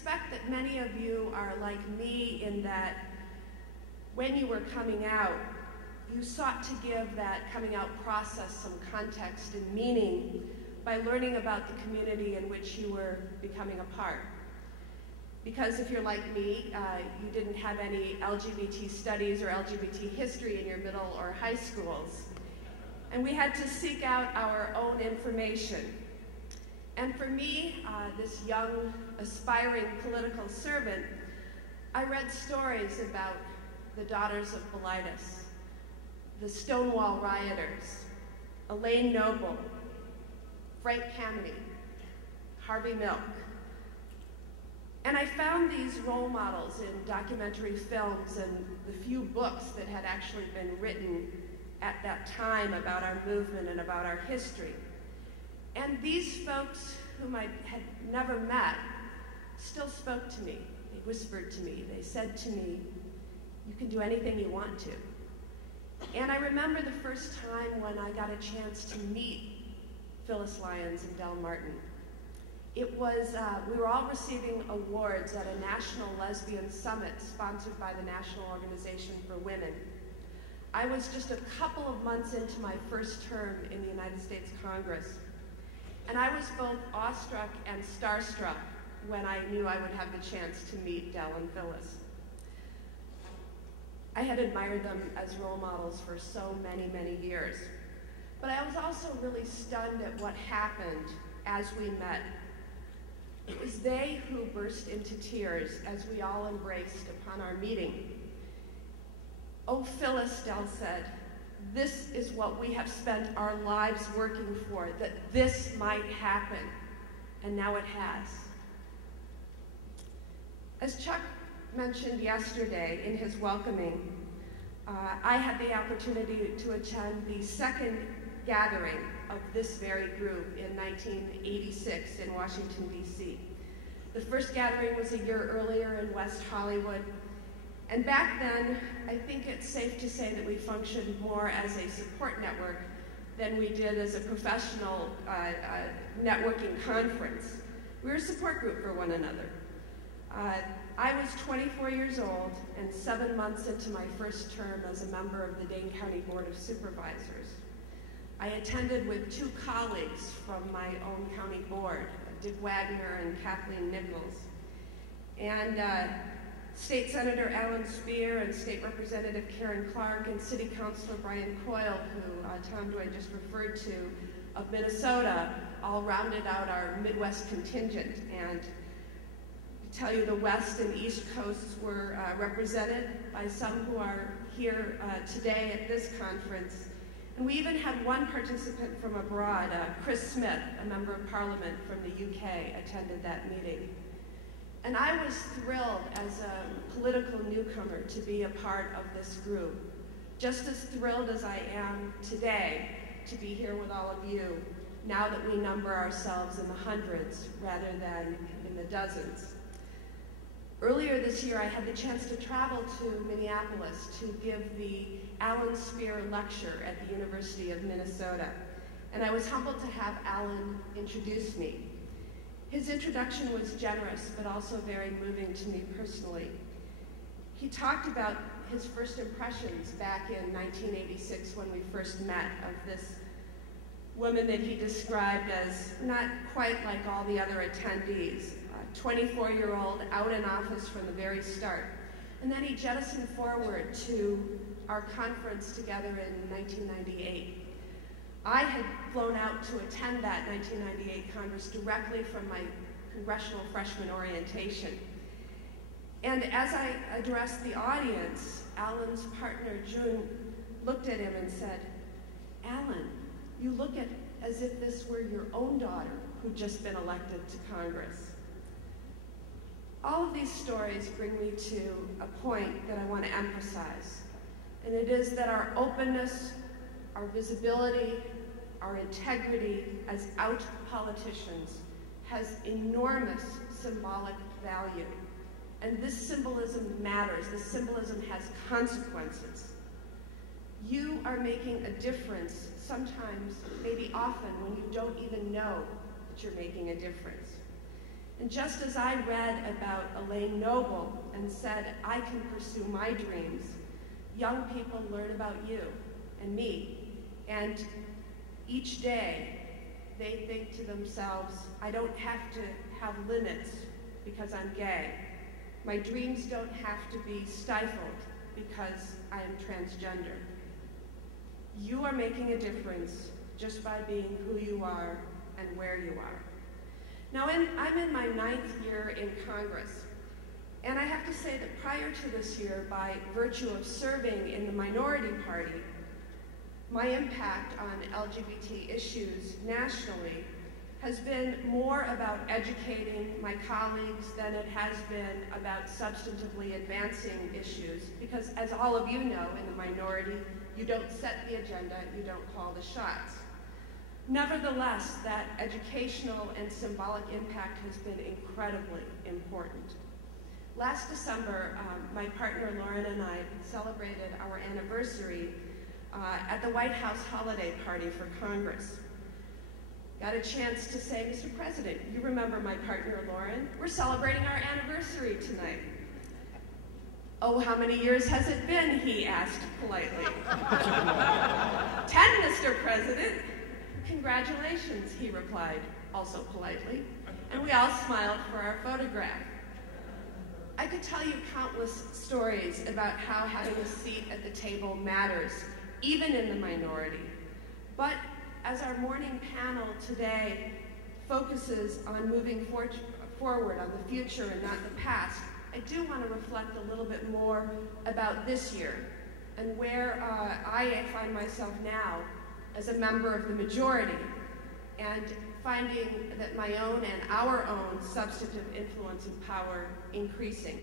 suspect that many of you are like me in that when you were coming out, you sought to give that coming out process some context and meaning by learning about the community in which you were becoming a part. Because if you're like me, you didn't have any LGBT studies or LGBT history in your middle or high schools. And we had to seek out our own information. And for me, this young, aspiring political servant, I read stories about the Daughters of Bilitis, the Stonewall rioters, Elaine Noble, Frank Kameny, Harvey Milk. And I found these role models in documentary films and the few books that had actually been written at that time about our movement and about our history. And these folks whom I had never met still spoke to me. They whispered to me. They said to me, "You can do anything you want to." And I remember the first time when I got a chance to meet Phyllis Lyons and Del Martin. It was, we were all receiving awards at a national lesbian summit sponsored by the National Organization for Women. I was just a couple of months into my first term in the United States Congress, and I was both awestruck and starstruck when I knew I would have the chance to meet Del and Phyllis. I had admired them as role models for so many, many years, but I was also really stunned at what happened as we met. It was they who burst into tears as we all embraced upon our meeting. "Oh, Phyllis," Del said, "this is what we have spent our lives working for, that this might happen, and now it has." As Chuck mentioned yesterday in his welcoming, I had the opportunity to attend the second gathering of this very group in 1986 in Washington, D.C. The first gathering was a year earlier in West Hollywood, and back then, I think it's safe to say that we functioned more as a support network than we did as a professional networking conference. We were a support group for one another. I was 24 years old and 7 months into my first term as a member of the Dane County Board of Supervisors. I attended with two colleagues from my own county board, Dick Wagner and Kathleen Nichols. And State Senator Alan Spear and State Representative Karen Clark and City Councilor Brian Coyle, who Tom Doyle just referred to, of Minnesota, all rounded out our Midwest contingent. And to tell you, the West and East Coasts were represented by some who are here today at this conference. And we even had one participant from abroad, Chris Smith, a member of Parliament from the UK, attended that meeting. And I was thrilled as a political newcomer to be a part of this group, just as thrilled as I am today to be here with all of you, now that we number ourselves in the hundreds rather than in the dozens. Earlier this year, I had the chance to travel to Minneapolis to give the Alan Spear Lecture at the University of Minnesota, and I was humbled to have Alan introduce me. His introduction was generous, but also very moving to me personally. He talked about his first impressions back in 1986 when we first met, of this woman that he described as not quite like all the other attendees, a 24-year-old out in office from the very start. And then he jettisoned forward to our conference together in 1998. I had flown out to attend that 1998 Congress directly from my congressional freshman orientation. And as I addressed the audience, Alan's partner, June, looked at him and said, "Alan, you look as if this were your own daughter who'd just been elected to Congress." All of these stories bring me to a point that I want to emphasize, and it is that our openness, our visibility, our integrity as out politicians has enormous symbolic value. And this symbolism matters. This symbolism has consequences. You are making a difference sometimes, maybe often, when you don't even know that you're making a difference. And just as I read about Elaine Noble and said, I can pursue my dreams, young people learn about you and me. And each day, they think to themselves, I don't have to have limits because I'm gay. My dreams don't have to be stifled because I am transgender. You are making a difference just by being who you are and where you are. Now, I'm in my 9th year in Congress, and I have to say that prior to this year, by virtue of serving in the minority party, my impact on LGBT issues nationally has been more about educating my colleagues than it has been about substantively advancing issues, because as all of you know, in the minority, you don't set the agenda, you don't call the shots. Nevertheless, that educational and symbolic impact has been incredibly important. Last December, my partner Lauren and I celebrated our anniversary at the White House holiday party for Congress. Got a chance to say, Mr. President, you remember my partner Lauren? We're celebrating our anniversary tonight. Oh, how many years has it been? He asked politely. 10, Mr. President. Congratulations, he replied, also politely. And we all smiled for our photograph. I could tell you countless stories about how having a seat at the table matters, even in the minority. But as our morning panel today focuses on moving forward on the future and not the past, I do want to reflect a little bit more about this year and where I find myself now as a member of the majority, and finding that my own and our own substantive influence and power increasing.